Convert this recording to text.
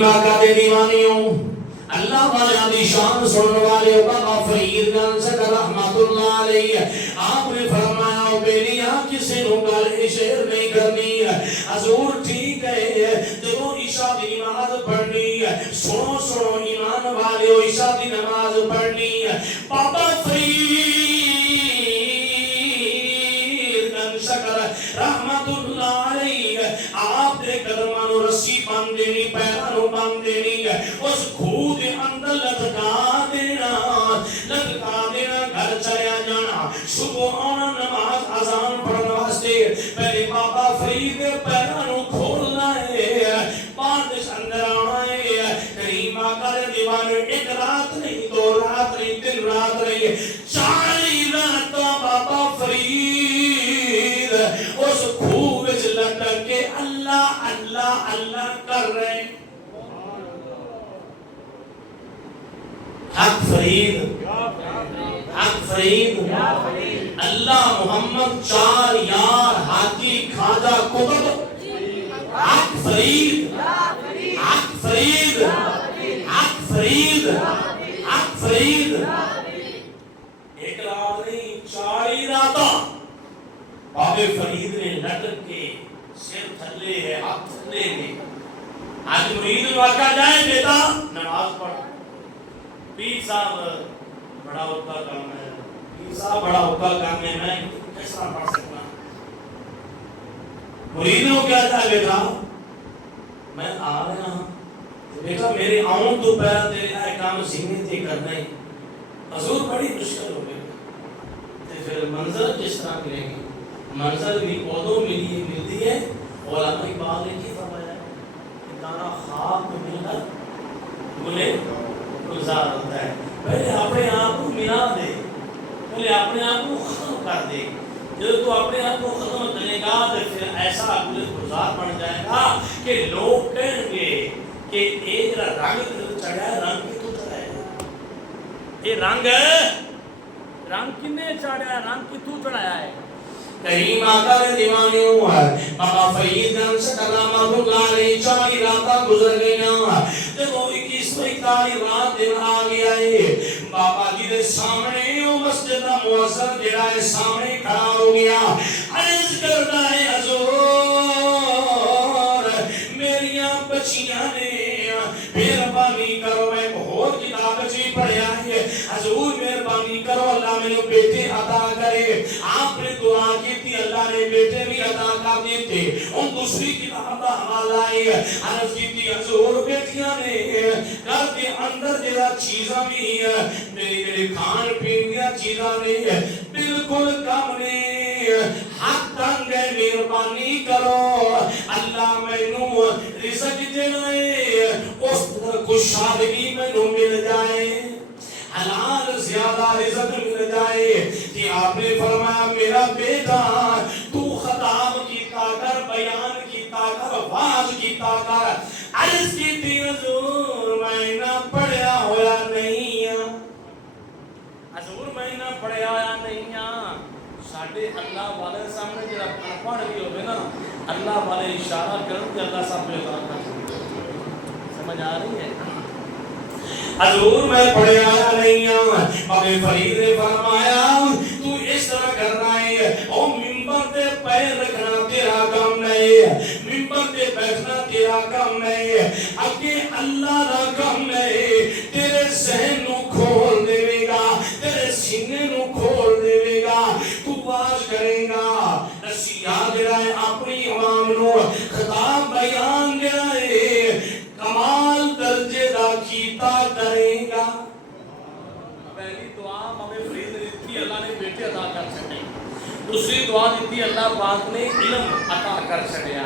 کا دے دیوانیوں اللہ والا دی شان سننے والے بابا فرید گنج سکر رحمت اللہ علیہ آپ نے فرمایا میری آنکھ کسی نو گل شعر نہیں کرنی حضور ٹھیک ہے جب عشاء دی نماز پڑھنی سنو سنو ایمان والے عشاء دی نماز پڑھنی بابا فرید گنج سکر رحمت اللہ علیہ آپ دے قدمانو رسی باندھ دینی پیرانو باندھ دینی اس کھو دے اندر لٹکا دینا گھر چلیا جانا صبح آنا نماز اذان پڑھنے واسطے پہلے بابا فرید دے پیرانو کھولنا ہے بعد اندر آنا ہے کریم آقا دے دیوانے ایک رات نہیں دو رات نہیں تین رات نہیں 4 راتوں بابا فرید اس کھو وچ لٹک کے اللہ اللہ اللہ کر رہے حق فرید اللہ محمد 4 یار ہاتھی کھاجا کتب حق فرید حق فرید حق فرید حق فرید ایک رات نہیں 4 راتاں بابے فرید نے لٹک کے سر تھلے ہے ہاتھ تھلے نے آج مرید واقع جائے بیٹا نماز پڑھ پیر صاحب بڑا ہوتا کام ہے پیر صاحب بڑا ہوتا کام ہے میں کس طرح پڑھ سکتا مرید کو کہتا ہے بیٹا میں آ رہا ہوں بیٹا میرے آؤں تو پہلا تیرے آئے کام سینے تھے کرنا ہی حضور بڑی مشکل ہو گئی پھر منظر کس طرح ملے گی منظر بھی پودوں ملتی ہے علماء اقبال نے کی فرمایا کہ دانا خواب میں مل کر گلے گلزار ہوتا ہے پہلے اپنے آپ کو ملا دے پہلے اپنے آپ کو ختم کر دے جب تو اپنے آپ کو ختم کرے گا تو پھر ایسا گل گلزار بن جائے گا کہ لوگ کہیں گے کہ ایک رنگ چڑھا ہے رنگ کی تو چڑھا ہے یہ رنگ کنے چڑھا ہے رنگ کی تو چڑھایا ہے کریم آقا نے دیوانے ہوا بابا فرید گنج سکر رحمت اللہ علیہ 4 راتاں گزر گئیاں جب وہ 21 رات دن آ گیا ہے بابا جی دے سامنے وہ مسجد دا مؤذن جڑا ہے سامنے کھڑا ہو گیا عرض کرتا ہے حضور میریاں بچیاں نے مہربانی کرو میں بہت کتاب جی پڑھیا ہے حضور مہربانی کرو اللہ میں نے بیٹے عطا کرے آپ نے دعا کی تھی اللہ نے بیٹے بھی عطا کر دیتے ان دوسری کتاب کا حوالہ ہے عرض کی تھی حضور بیٹیاں نے گھر کے اندر جڑا چیزاں بھی ہے میرے کھان پین دیا چیزاں نہیں ہے بالکل کم نہیں حق تنگ ہے مہربانی کرو اللہ مینوں رزق جنائے اس خوشحالگی مینوں مل جائے حلال زیادہ رزق مل جائے کہ آپ نے فرمایا میرا بیٹا تو خطاب کیتا کر بیان کیتا کر واز کیتا کر عرض کی تھی حضور میں نہ پڑھیا ہویا نہیں حضور میں نہ پڑھیا ہویا نہیں ساڈے اللہ والے سامنے جڑا پڑھ بھی ہوے نا اللہ والے اشارہ کرن تے اللہ سب پہ اطاعت کر سمجھ آ رہی ہے حضور میں پڑھیا آیا نہیں بابے فرید نے فرمایا تو اس طرح کرنا ہے او منبر تے پیر رکھنا تیرا کام نہیں منبر تے بیٹھنا تیرا کام نہیں اگے اللہ دا کام نہیں تیرے ذہن نو کھول دے گا تیرے سینے نو کھول دے گا تو واز کرے گا نصیحت دے رہا ہے اپنی عوام نو خطاب بیان دے رہا ہے کمال درجے دا کیتا کرے گا پہلی دعا بابے فرید نے دیتی اللہ نے بیٹے عطا کر چھڑے دوسری دعا دیتی اللہ پاک نے علم عطا کر چھڑیا